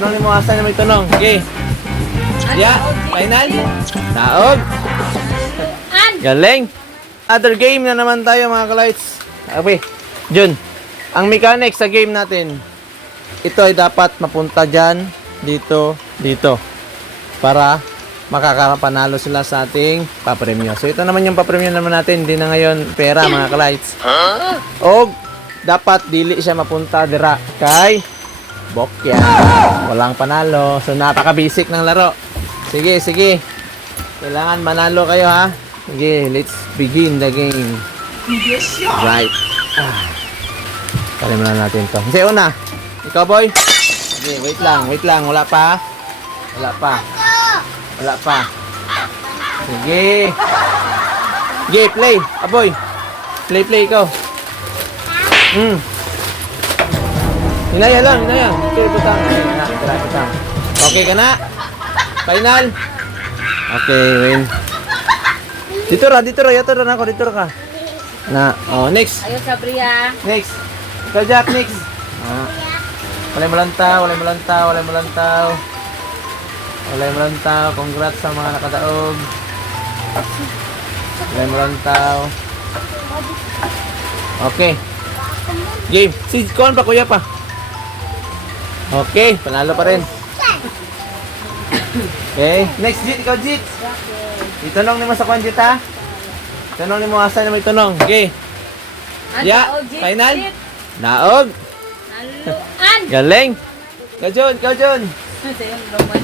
Tanong ni mo asa na may tanong. Okay. Ya, final. Taog. Galing. Other game na naman tayo mga ka-lights. Okay. Jun, ang mechanics sa game natin, ito ay dapat mapunta dyan, dito, dito. Para makakapanalo sila sa ating papremyo. So ito naman yung papremyo naman natin. Hindi na ngayon pera mga ka-lights. O dapat dili siya mapunta dira kay Bokya. Walang panalo. So napaka-basic ng laro. Sige, sige. Kailangan manalo kayo ha. Sige, let's begin the game. Right. Palimulan natin to. Sige, una. Ikaw, boy. Sige, wait lang. Wait lang. Wala pa. Wala pa. Wala pa. Sige. Sige, play. Aboy. Play, play ikaw. Hinaya lang, hinaya. Okay, butang. Butang. Okay ka na? Final? Okay, win. Dito ra. Yato ra na ako. Dito ra ka. Na. Oh, next. Ayo Sabria. Next. Ikaw, Jack, next. Walay mo lantaw. Congrats sa mga nakadaog. Walay mo lantaw. Okay. Game. Si Kuan pa, kuya pa. Okay, panalo pa rin. Okay. Next, Jit. Ikaw, Jit. Itanong ni mo sa Kuan, Jit, ha? Tanong ni mo asa na may tanong. Okay. Ya, final. Naog. Naluan. Galing. Ikaw, Jun. Sayang raman.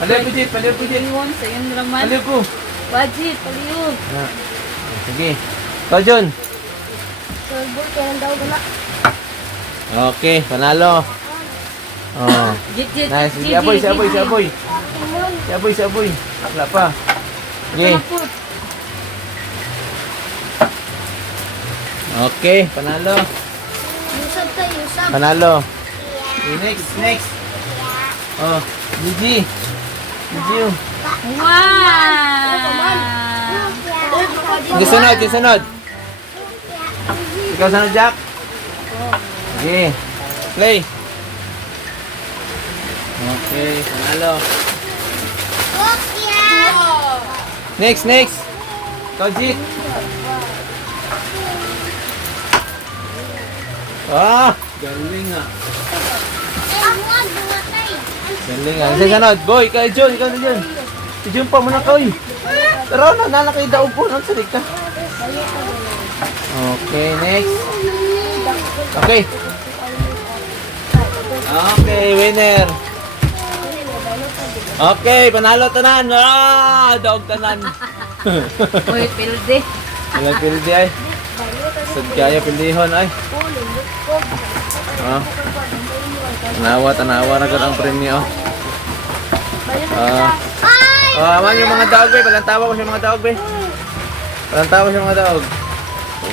Paliw ko, Jit. Sayang raman. Paliw ko. Budget, paliw. Sige. Ikaw, Jun. Okay, panalo. Oh. Jit. Nice. Si Aboy. Wala pa. Okay. Okay, panalo. Panalo. Okay, next. Oh, Gigi. Wow. Sunod. Ikaw sunod, Jack. Okay. Play. Okay, panalo. Next. Ikaw, Jit. Galing ah. Sa sunod. Boy, kay Jun. Ikaw na dyan. Si Jun pa muna ka, uy. Pero nalakay daog po. Nagsalig ka. Okay, next. Okay. Okay, winner. Okay, panalo tanan. Daog tanan. Uy, pilde. Ilang pildi ay. Sad kaya pildihon ay. Tanawa na gud ang premyo. Aman yung mga daog be, palantawa ko sa mga daog be.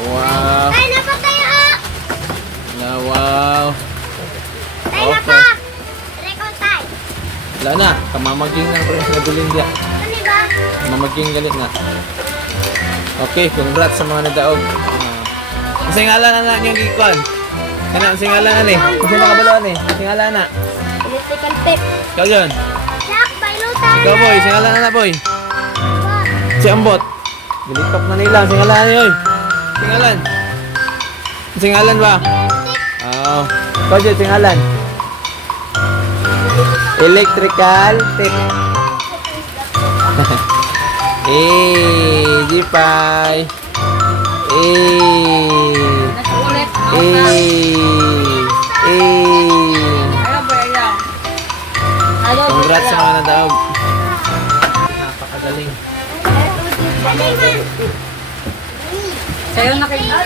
Wow. Ay, napatay Wow. Tay na pa. Record tay. Wala na, kamamaging na pre sa Bulindia. Ano ba? Kamamaging galit na. Okay, congrats sa mga nadaog. Kasi ngalan na niyong gikuan. Kana kasi ngalan na ni. Kasi nakabaluan ni. Kasi ngalan na. Electrical tape. Ikaw yun. Jack, baylutan. Ikaw boy, kasi ngalan na boy. Si Ambot. Bilitok na nila, kasi ngalan na yun. Kasi ngalan. Kasi ngalan ba? Oo. Ikaw dyan, kasi ngalan. Electrical tape. G5. Nasulit. Congrats sa mga nadaog. Napakagaling. Sa'yo nakita.